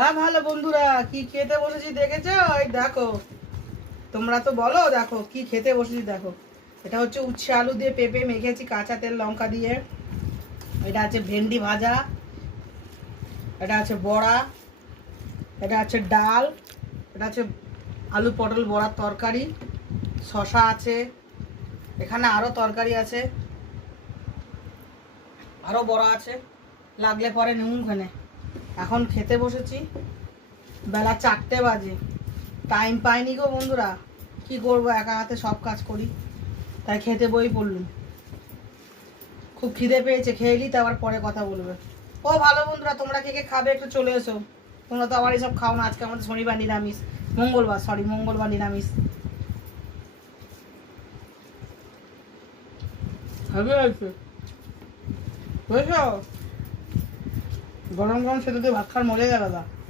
হ্যাঁ ভালো বন্ধুরা, কি খেতে বসেছি দেখেছো? এই দেখো, তোমরা তো বলো, দেখো কি খেতে বসেছি দেখো। এটা হচ্ছে উচ্ছে আলু দিয়ে পেঁপে মেখেছি কাঁচা তেল লঙ্কা দিয়ে। এটা আছে ভেন্ডি ভাজা, এটা আছে বড়া, এটা আছে ডাল, এটা আছে আলু পটল বড়ার তরকারি, শশা আছে, এখানে আরও তরকারি আছে, আরও বড়া আছে, লাগলে পরে নেউনখানে। এখন খেতে বসেছি, বেলা 4টে বাজে। টাইম পাইনি গো বন্ধুরা, কি করবো, একা হাতে সব কাজ করি, তাই খেতে বই পড়লুম। খুব খিদে পেয়েছে, খেয়ে নিই, তারপর পরে কথা বলবে। ও ভালো বন্ধুরা, তোমরা কে কে খাবে একটু চলে এসো। তোমরা তো আবার এসব খাও না, আজকে আমাদের শনিবার নিরামিষ, মঙ্গলবার নিরামিষ। ভালো আছে বুঝেছো? গরম গরম সেটা দিয়ে ভাত খাওয়ার মজাই আলাদা।